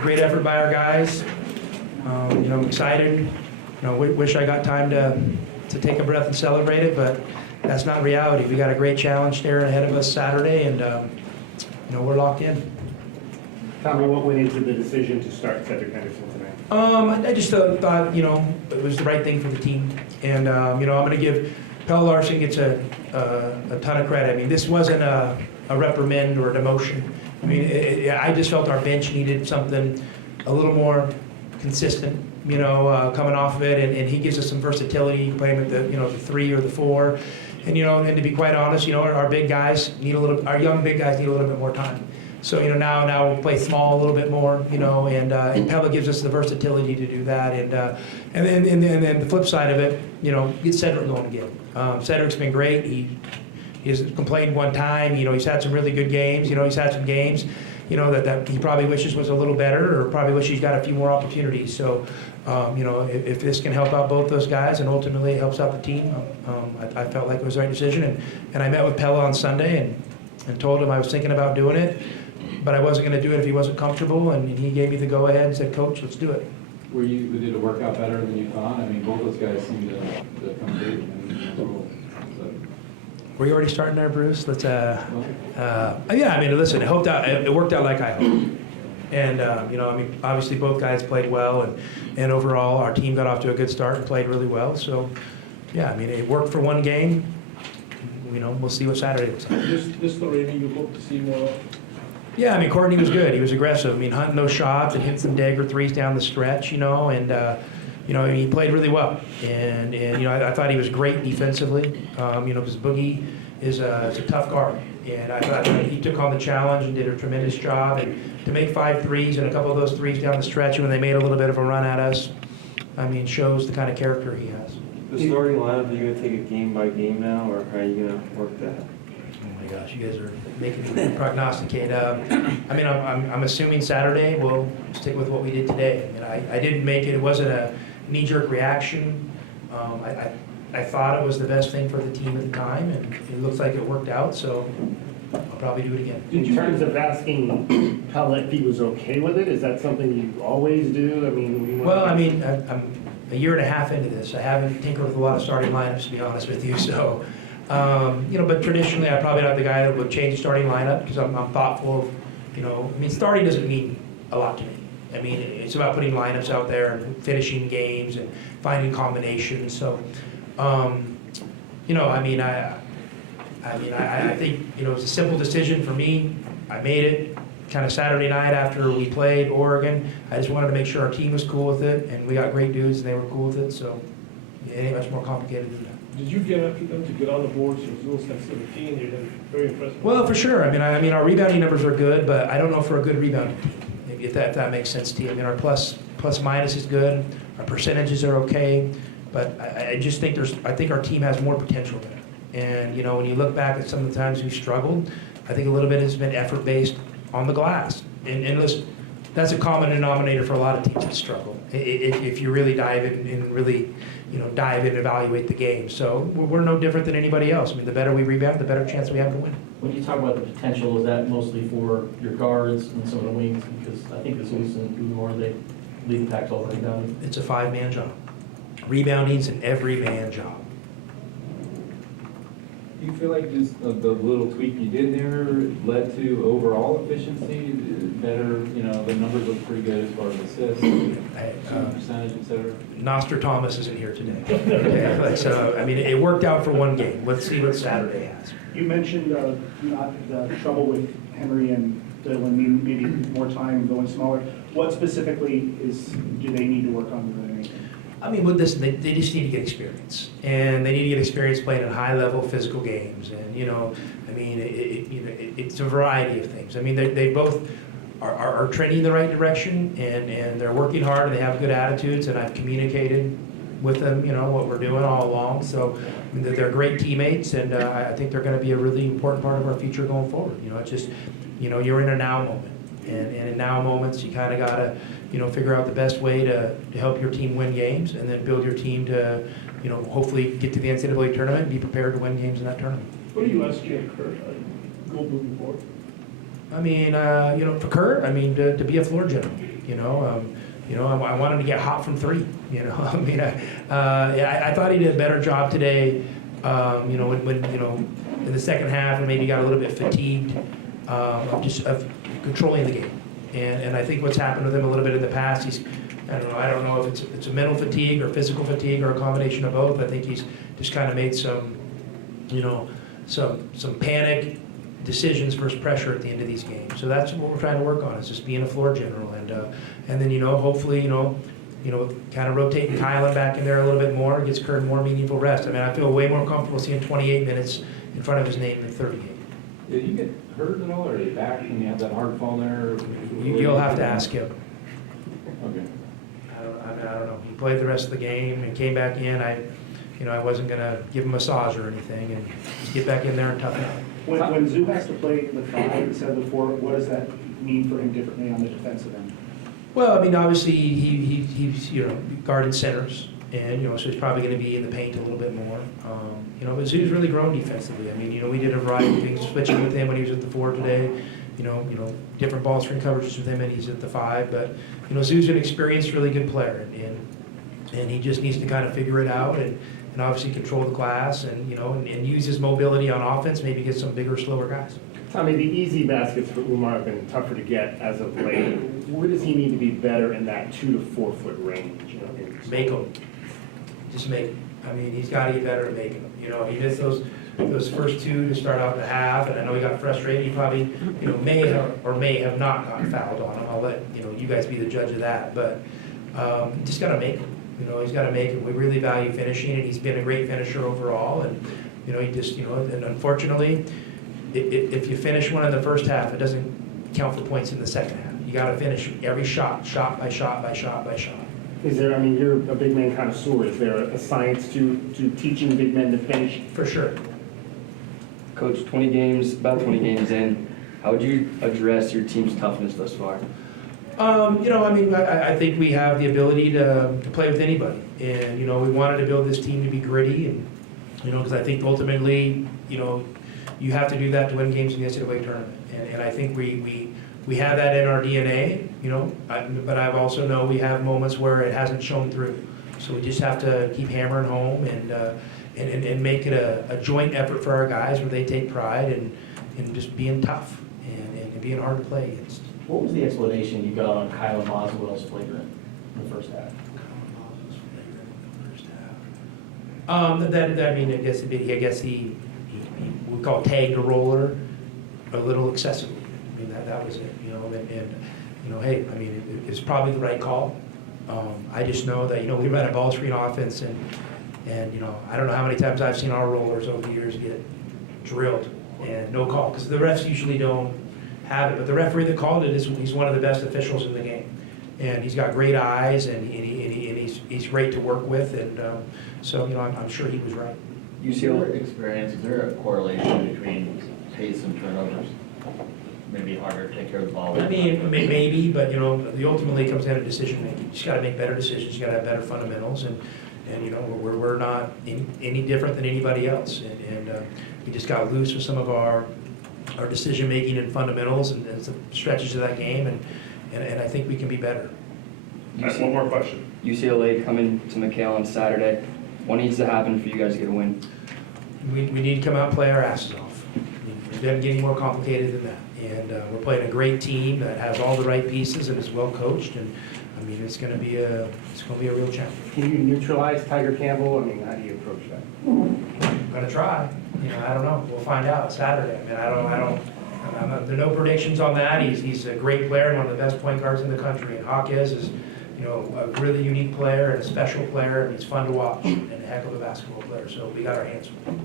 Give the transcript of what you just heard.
great effort by our guys. I'm excited. Wish I got time to take a breath and celebrate it, but that's not reality. We got a great challenge there ahead of us Saturday, and we're locked in. Tommy, what went into the decision to start Cedric Henderson tonight? I just thought, it was the right thing for the team. And, I'm going to give Pelle Larsson gets a ton of credit. I mean, this wasn't a reprimand or a demotion. I mean, I just felt our bench needed something a little more consistent, coming off of it. And he gives us some versatility, playing with the 3 or the 4. And, and to be quite honest, our big guys our young big guys need a little bit more time. So, now we'll play small a little bit more, and Pella gives us the versatility to do that. And then the flip side of it, get Cedric going again. Cedric's been great. He's complained one time, he's had some really good games. He's had some games, that he probably wishes was a little better, or probably wishes he's got a few more opportunities. So, if this can help out both those guys and ultimately it helps out the team, I felt like it was the right decision. And I met with Pella on Sunday and told him I was thinking about doing it, but I wasn't going to do it if he wasn't comfortable, and he gave me the go-ahead and said, Coach, let's do it. Did it work out better than you thought? I mean, both those guys seem to come through. Were you already starting there, Bruce? Let's. Yeah. I mean, listen. It worked out like I hoped, and obviously both guys played well, and overall our team got off to a good start and played really well. So, yeah, I mean, it worked for one game. We'll see what Saturday looks like. This Lorraine, you hope to see more. Yeah, I mean, Courtney was good. He was aggressive. I mean, hunting those shots and hitting some dagger threes down the stretch, and he played really well. And I thought he was great defensively, because Boogie is a tough guard. And I thought he took on the challenge and did a tremendous job. And to make 5 threes and a couple of those threes down the stretch when they made a little bit of a run at us, I mean, shows the kind of character he has. The starting lineup, are you going to take it game by game now, or how are you going to work that? Oh my gosh, you guys are making me prognosticate. I mean, I'm assuming Saturday we'll stick with what we did today. I mean, I didn't make it. It wasn't a knee-jerk reaction. I thought it was the best thing for the team at the time, and it looks like it worked out. So I'll probably do it again. In terms of asking Pella if he was okay with it, is that something you always do? I mean, I'm a year and a half into this. I haven't tinkered with a lot of starting lineups, to be honest with you. So, but traditionally, I'm probably not the guy that would change the starting lineup because I'm thoughtful of, starting doesn't mean a lot to me. I mean, it's about putting lineups out there and finishing games and finding combinations. So, I think, it was a simple decision for me. I made it kind of Saturday night after we played Oregon. I just wanted to make sure our team was cool with it, and we got great dudes, and they were cool with it. So, it ain't much more complicated than that. Did you get after them to get on the board since 2017? They've been very impressive. Well, for sure. I mean, our rebounding numbers are good, but I don't know for a good rebounding team, if that makes sense to you. I mean, our plus minus is good. Our percentages are okay, but I just think I think our team has more potential than it. And when you look back at some of the times we've struggled, I think a little bit has been effort based on the glass. And listen, that's a common denominator for a lot of teams that struggle. If you really dive in and really, dive in and evaluate the game. So we're no different than anybody else. I mean, the better we rebound, the better chance we have to win. When you talk about the potential, is that mostly for your guards and some of the wings? Because I think this Luce and Umar, they lead the Pac-12 rebounding. It's a 5-man job. Rebounding's an every-man job. Do you feel like just the little tweak you did there led to overall efficiency, better, the numbers look pretty good as far as assists, percentage, et cetera? Nostradamus isn't here today. Okay? So, it worked out for one game. Let's see what Saturday has. You mentioned not the trouble with Henry and Dylan, maybe more time going smaller. What specifically do they need to work on more than anything? Listen, they just need to get experience, and they need to get experience playing in high-level physical games. And it's a variety of things. They both are trending in the right direction, and they're working hard, and they have good attitudes. And I've communicated with them, what we're doing all along. So they're great teammates, and I think they're going to be a really important part of our future going forward. It's just, you're in a now moment. And in now moments, you kind of got to, figure out the best way to help your team win games, and then build your team to, hopefully get to the NCAA tournament and be prepared to win games in that tournament. What do you ask Jim Kerr go moving forward? I mean, for Kurt, I mean, to be a floor general, I want him to get hot from three, I mean, yeah, I thought he did a better job today, when in the second half, and maybe got a little bit fatigued, of controlling the game. And I think what's happened with him a little bit in the past, I don't know if it's a mental fatigue or physical fatigue or a combination of both. I think he's just kind of made some panic decisions versus pressure at the end of these games. So that's what we're trying to work on, is just being a floor general. And then, hopefully, kind of rotating Kylan back in there a little bit more, gets Kurt more meaningful rest. I mean, I feel way more comfortable seeing 28 minutes in front of his name than 38. Did you get hurt at all, or are you back when you had that hard fall there? You'll have to ask him. Okay. I don't know. He played the rest of the game and came back in. I wasn't going to give him a massage or anything, and just get back in there and toughen out. When Zoo has to play the 5 instead of the 4, what does that mean for him differently on the defensive end? Well, I mean, obviously, he's guarding centers, and, so he's probably going to be in the paint a little bit more. But Zoo's really grown defensively. I mean, we did a variety of things, switching with him when he was at the 4 today, different ball screen coverages with him, and he's at the 5. But, Zoo's an experienced, really good player, and he just needs to kind of figure it out and obviously control the glass and, and use his mobility on offense, maybe get some bigger, slower guys. Tommy, the easy baskets for Umar have been tougher to get as of late. Where does he need to be better in that 2 to 4 foot range? Make them. Just make them. I mean, he's got to get better at making them. He missed those first 2 to start out the half, and I know he got frustrated. He probably, may have not gotten fouled on him. I'll let you guys be the judge of that. But just got to make them. He's got to make it. We really value finishing, and he's been a great finisher overall. And he just, and unfortunately, if you finish one in the first half, it doesn't count for points in the second half. You got to finish every shot by shot by shot by shot. Is there, you're a big man connoisseur. Is there a science to teaching big men to finish? For sure. Coach, about 20 games in, how would you address your team's toughness thus far? I think we have the ability to play with anybody. And, we wanted to build this team to be gritty and, because I think ultimately, you have to do that to win games in the NCAA tournament. And I think we have that in our DNA, but I also know we have moments where it hasn't shown through. So we just have to keep hammering home and make it a joint effort for our guys where they take pride in just being tough and being hard to play against. What was the explanation you got on Kylan Boswell's flagrant in the first half? I guess he we call tagged a roller a little excessively. I mean, that was it, hey, it's probably the right call. I just know that, we run a ball screen offense and I don't know how many times I've seen our rollers over the years get drilled and no call, because the refs usually don't have it, but the referee that called it he's one of the best officials in the game, and he's got great eyes and he's great to work with, and so I'm sure he was right. UCLA experience, is there a correlation between pace and turnovers? Maybe harder to take care of the ball? Maybe, but the ultimately comes down to decision making. You just got to make better decisions. You got to have better fundamentals, and we're not any different than anybody else, and we just got loose with some of our decision making and fundamentals and some stretches of that game, and I think we can be better. One more question. UCLA coming to McHale on Saturday. What needs to happen for you guys to get a win? We need to come out and play our asses off. It doesn't get any more complicated than that. And we're playing a great team that has all the right pieces and is well coached. And it's going to be a real challenge. Can you neutralize Tiger Campbell? How do you approach that? I'm going to try. I don't know. We'll find out Saturday. There are no predictions on that. He's a great player and one of the best point guards in the country. And Hawkes is, a really unique player and a special player, and he's fun to watch and a heck of a basketball player. So we got our hands full.